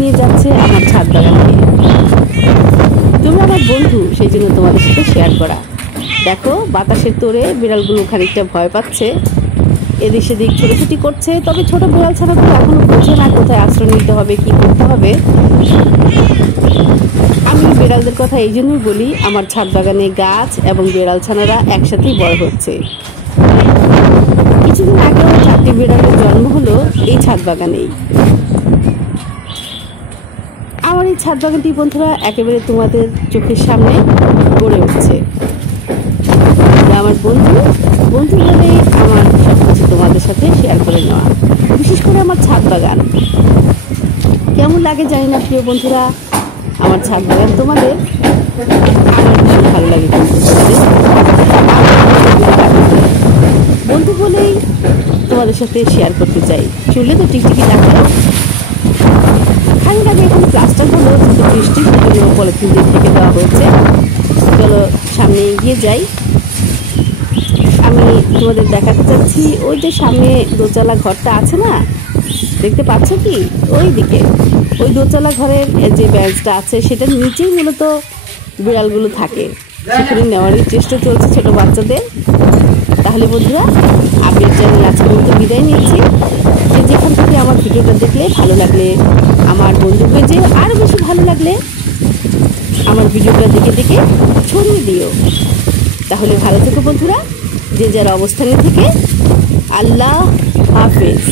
নিয়ে যাচ্ছে আমার ছাদ বাগানকে। তুমি আমার বন্ধু, সেই জন্য তোমাদের সাথে শেয়ার করা। দেখো বাতাসের তোড়ে বিড়ালগুলো খানিকটা ভয় পাচ্ছে, এদিক সেদিক ছোটাছুটি করছে। তবে ছোট বিড়াল ছানাগুলো এখনো বোঝে না কোথায় আশ্রয় নিতে হবে, কি করতে হবে। আমি বিড়ালদের কথা এই জন্যই বলি, আমার ছাদ বাগানে গাছ এবং বিড়াল ছানারা একসাথেই বড় হচ্ছে। কিছুদিন আগেও 4টি বিড়ালের জন্ম হলো এই ছাদ বাগানেই। আমার এই ছাদ বাগানটি বন্ধুরা একেবারে তোমাদের চোখের সামনে গড়ে উঠছে। আমার বন্ধু বলে আমার সবকিছু তোমাদের সাথে শেয়ার করে নেওয়া, বিশেষ করে আমার ছাদ বাগান কেমন লাগে জানি না প্রিয় বন্ধুরা। আমার ছাদ বাগান তোমাদের আমার ভীষণ ভালো লাগে, বন্ধু বলেই তোমাদের সাথে শেয়ার করতে চাই। চুলে তো টিকটিকি ডাকে, খানিক আগে এখন প্লাস্টার হলো, কিন্তু বৃষ্টির জন্য পলিথিন দিয়ে ঢেকে দেওয়া হয়েছে। চলো সামনে এগিয়ে যাই। আমি তোমাদের দেখাতে চাচ্ছি, ওই যে সামনে দোতলা ঘরটা আছে না, দেখতে পাচ্ছ কি? ওই দিকে ওই দোতলা ঘরের যে বেঞ্চটা আছে সেটার নিচেই মূলত বিড়ালগুলো থাকে। সেখানে নেওয়ারই চেষ্টা চলছে ছোট বাচ্চাদের। তাহলে বন্ধুরা, আপডেট চ্যানেল আজকের মতো বিদায় নিচ্ছি। যে যেখান থেকে আমার ভিডিওটা দেখলে ভালো লাগলে, আমার বন্ধু পেজে আরও বেশি ভালো লাগলে আমার ভিডিওটা দেখে ছড়িয়ে দিও। তাহলে ভালো থেকো বন্ধুরা, যে যার অবস্থানে থেকে। আল্লাহ হাফেজ।